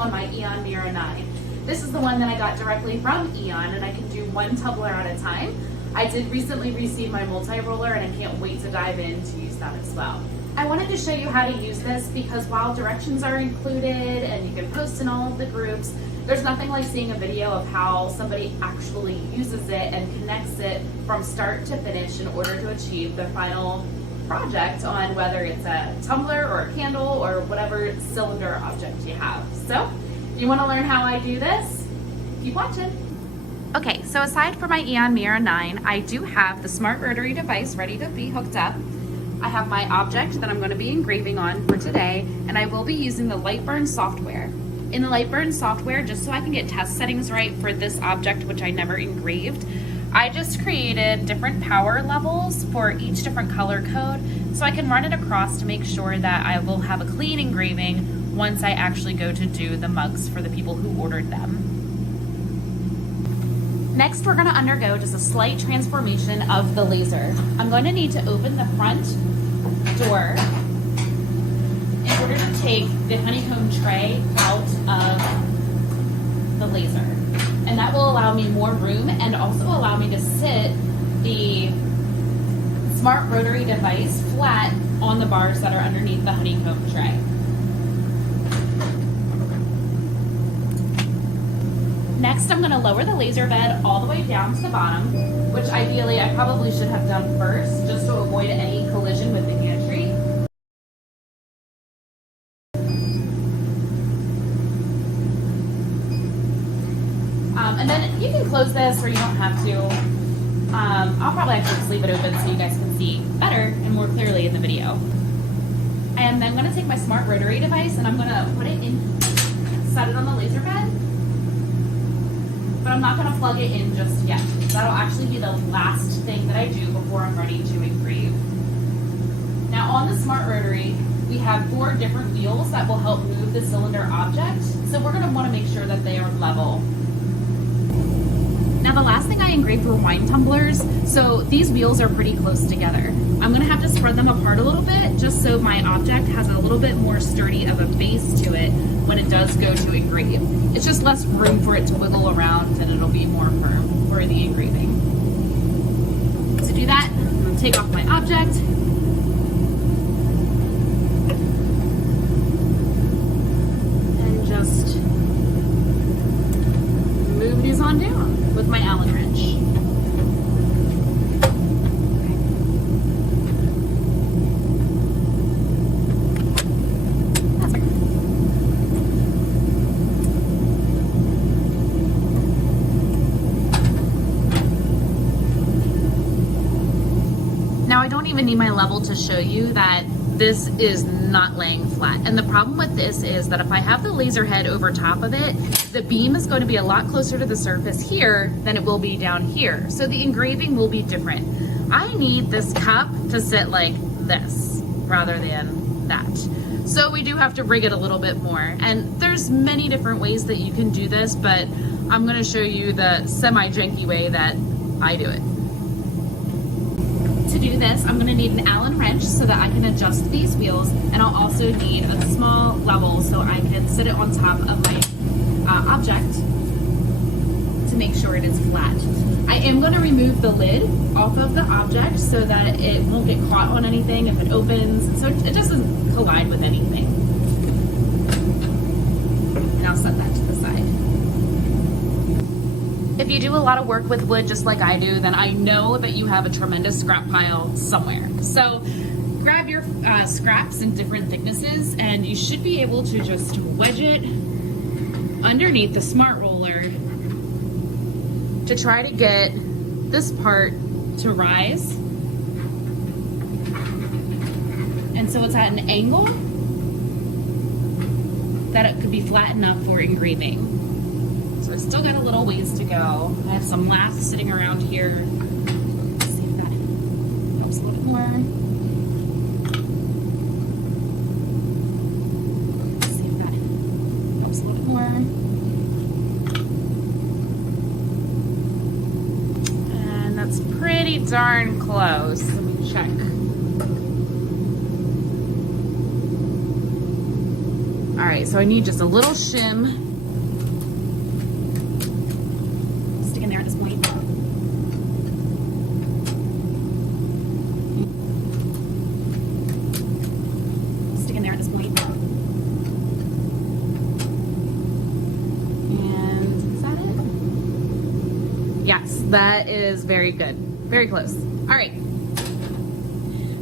on my Eon Mira 9. This is the one that I got directly from Eon, and I can do one tumbler at a time. I did recently receive my multi-roller, and I can't wait to dive in to use that as well. I wanted to show you how to use this because while directions are included and you can post in all of the groups, there's nothing like seeing a video of how somebody actually uses it and connects it from start to finish in order to achieve their final project on whether it's a tumbler or a candle or whatever cylinder object you have. So if you want to learn how I do this, keep watching. Okay, so aside from my Eon Mira 9, I do have the Smart Rotary device ready to be hooked up. I have my object that I'm going to be engraving on for today, and I will be using the Lightburn software. In the Lightburn software, just so I can get test settings right for this object, which I never engraved, I just created different power levels for each different color code so I can run it across to make sure that I will have a clean engraving once I actually go to do the mugs for the people who ordered them. Next, we're going to undergo just a slight transformation of the laser. I'm going to need to open the front door in order to take the honeycomb tray out of the laser. And that will allow me more room and also allow me to sit the Smart Rotary device flat on the bars that are underneath the honeycomb tray. Next, I'm going to lower the laser bed all the way down to the bottom, which ideally I probably should have done first just to avoid any collision with the gantry. And then you can close this or you don't have to. I'll probably actually just leave it open so you guys can see better and more clearly in the video. And then I'm going to take my Smart Rotary device and I'm going to put it in, set it on the laser bed. But I'm not going to plug it in just yet. That'll actually be the last thing that I do before I'm ready to engrave. Now on the Smart Rotary, we have 4 different wheels that will help move the cylinder object. So we're going to want to make sure that they are level. Now the last thing I engraved were wine tumblers, so these wheels are pretty close together. I'm going to have to spread them apart a little bit just so my object has a little bit more sturdy of a base to it when it does go to engrave. It's just less room for it to wiggle around and it'll be more firm for the engraving. To do that, I'm going to take off my object. And just move these on down with my Allen wrench. Now I don't even need my level to show you that this is not laying flat. And the problem with this is that if I have the laser head over top of it, the beam is going to be a lot closer to the surface here than it will be down here. So the engraving will be different. I need this cup to sit like this rather than that. So we do have to rig it a little bit more. And there's many different ways that you can do this, but I'm gonna show you the semi-janky way that I do it. To do this, I'm gonna need an Allen wrench so that I can adjust these wheels, and I'll also need a small level so I can sit it on top of my object to make sure it is flat. I am going to remove the lid off of the object so that it won't get caught on anything if it opens, so it doesn't collide with anything. And I'll set that to the side. If you do a lot of work with wood just like I do, then I know that you have a tremendous scrap pile somewhere. So grab your scraps in different thicknesses and you should be able to just wedge it underneath the Smart Roller to try to get this part to rise. And so it's at an angle that it could be flat enough for engraving. So I still got a little ways to go. I have some lath sitting around here. Let's see if that helps a little bit more. Let's see if that helps a little bit more. And that's pretty darn close. Let me check. All right, so I need just a little shim. Stick in there at this point. Stick in there at this point. And is that it? Yes, that is very good. Very close. All right.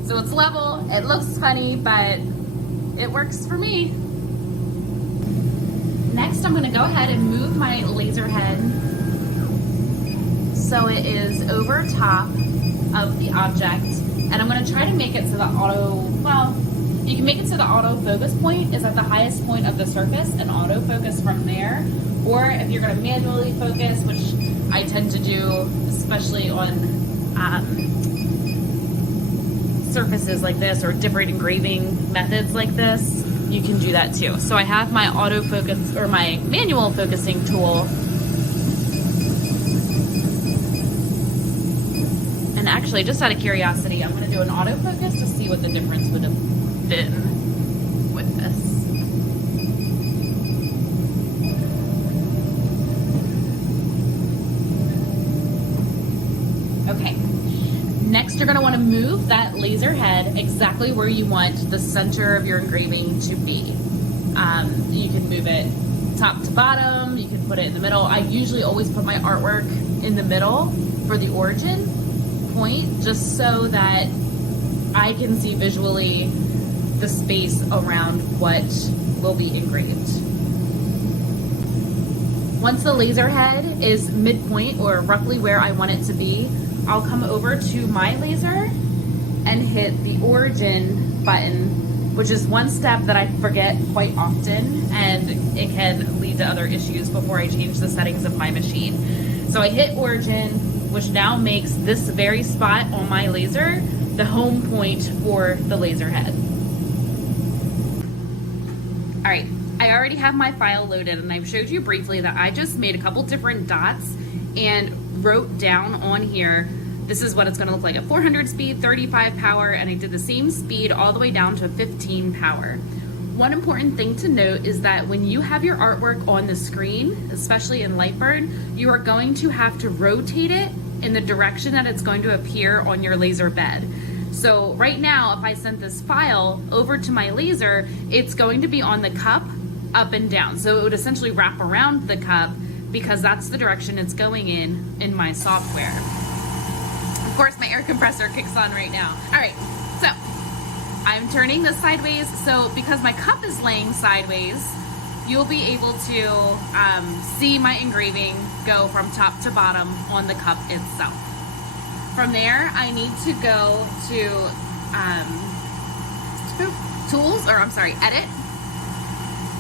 So it's level. It looks funny, but it works for me. Next, I'm gonna go ahead and move my laser head so it is over top of the object. And I'm gonna try to make it so the you can make it so the autofocus point is at the highest point of the surface and autofocus from there. Or if you're gonna manually focus, which I tend to do, especially on surfaces like this or different engraving methods like this, you can do that too. So I have my autofocus or my manual focusing tool. And actually, just out of curiosity, I'm gonna do an autofocus to see what the difference would have been with this. Okay. Next, you're gonna wanna move that laser head exactly where you want the center of your engraving to be. You can move it top to bottom, you can put it in the middle. I usually always put my artwork in the middle for the origin point, just so that I can see visually the space around what will be engraved. Once the laser head is midpoint or roughly where I want it to be, I'll come over to my laser and hit the origin button, which is one step that I forget quite often, and it can lead to other issues before I change the settings of my machine. So I hit origin, which now makes this very spot on my laser the home point for the laser head. All right, I already have my file loaded, and I've showed you briefly that I just made a couple different dots and wrote down on here, this is what it's gonna look like at 400 speed, 35 power, and I did the same speed all the way down to 15 power. One important thing to note is that when you have your artwork on the screen, especially in Lightburn, you are going to have to rotate it in the direction that it's going to appear on your laser bed. So right now, if I sent this file over to my laser, it's going to be on the cup up and down. So it would essentially wrap around the cup because that's the direction it's going in my software. Of course, my air compressor kicks on right now. All right, so I'm turning this sideways. So because my cup is laying sideways, you'll be able to see my engraving go from top to bottom on the cup itself. From there, I need to go to edit,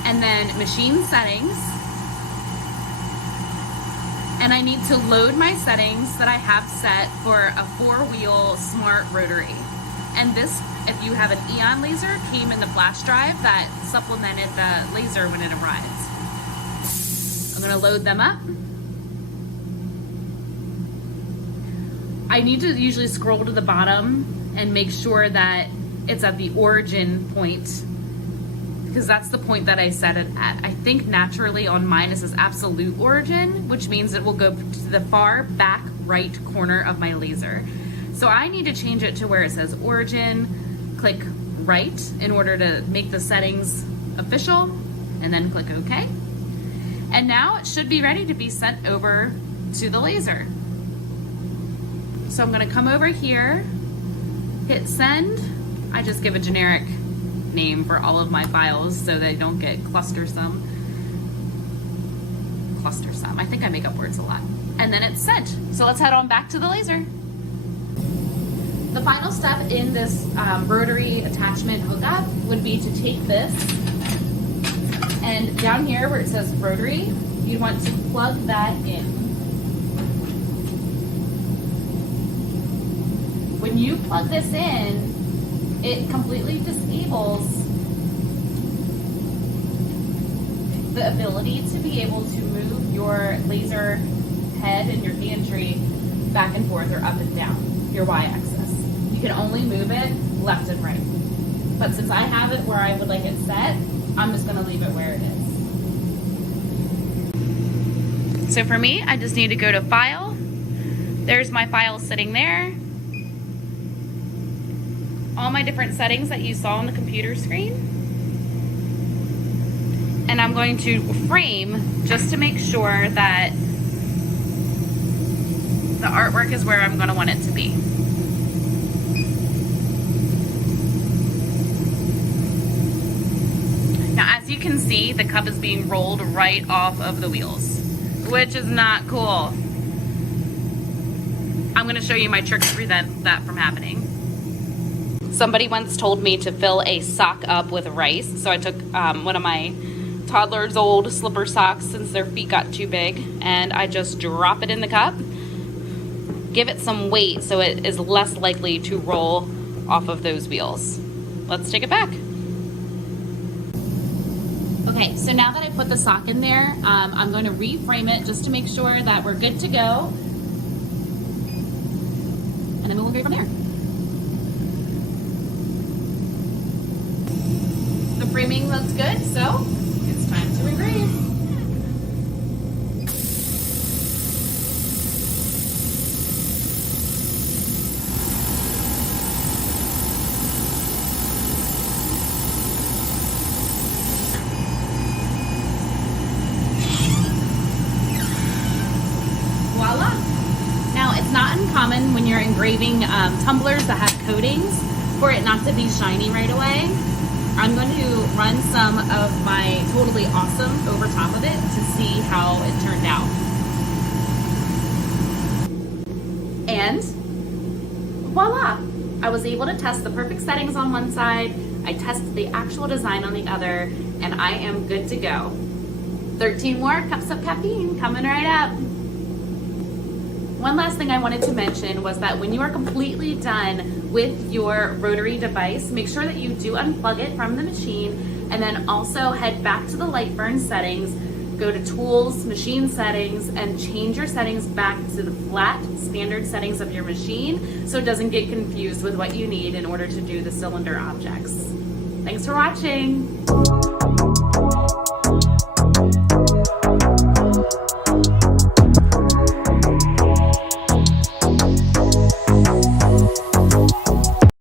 and then machine settings. And I need to load my settings that I have set for a 4-wheel Smart Rotary. And this, if you have an Eon laser, came in the flash drive that supplemented the laser when it arrived. I'm gonna load them up. I need to usually scroll to the bottom and make sure that it's at the origin point, because that's the point that I set it at. I think naturally on mine it says absolute origin, which means it will go to the far back right corner of my laser. So I need to change it to where it says origin, click right in order to make the settings official, and then click OK. And now it should be ready to be sent over to the laser. So I'm gonna come over here, hit send. I just give a generic name for all of my files so they don't get clustersome. I think I make up words a lot. And then it's sent. So let's head on back to the laser. The final step in this rotary attachment hookup would be to take this, and down here where it says rotary, you want to plug that in. When you plug this in, it completely disables the ability to be able to move your laser head and your gantry back and forth or up and down your y-axis. You can only move it left and right. But since I have it where I would like it set, I'm just gonna leave it where it is. So for me, I just need to go to File. There's my file sitting there. All my different settings that you saw on the computer screen. And I'm going to frame just to make sure that the artwork is where I'm going to want it to be. Now, as you can see, the cup is being rolled right off of the wheels, which is not cool. I'm going to show you my trick to prevent that from happening. Somebody once told me to fill a sock up with rice, so I took one of my toddler's old slipper socks since their feet got too big, and I just drop it in the cup, give it some weight so it is less likely to roll off of those wheels. Let's take it back. Okay, so now that I put the sock in there, I'm going to reframe it just to make sure that we're good to go, and then we'll go from there. The framing looks good, so it's time to engrave. Voila! Now, it's not uncommon when you're engraving tumblers that have coatings for it not to be shiny right away. I'm going to run some of my Totally Awesome over top of it to see how it turned out. And voila! I was able to test the perfect settings on one side, I tested the actual design on the other, and I am good to go. 13 more cups of caffeine coming right up. One last thing I wanted to mention was that when you are completely done with your rotary device, make sure that you do unplug it from the machine and then also head back to the light burn settings, go to Tools, Machine Settings, and change your settings back to the flat standard settings of your machine so it doesn't get confused with what you need in order to do the cylinder objects. Thanks for watching.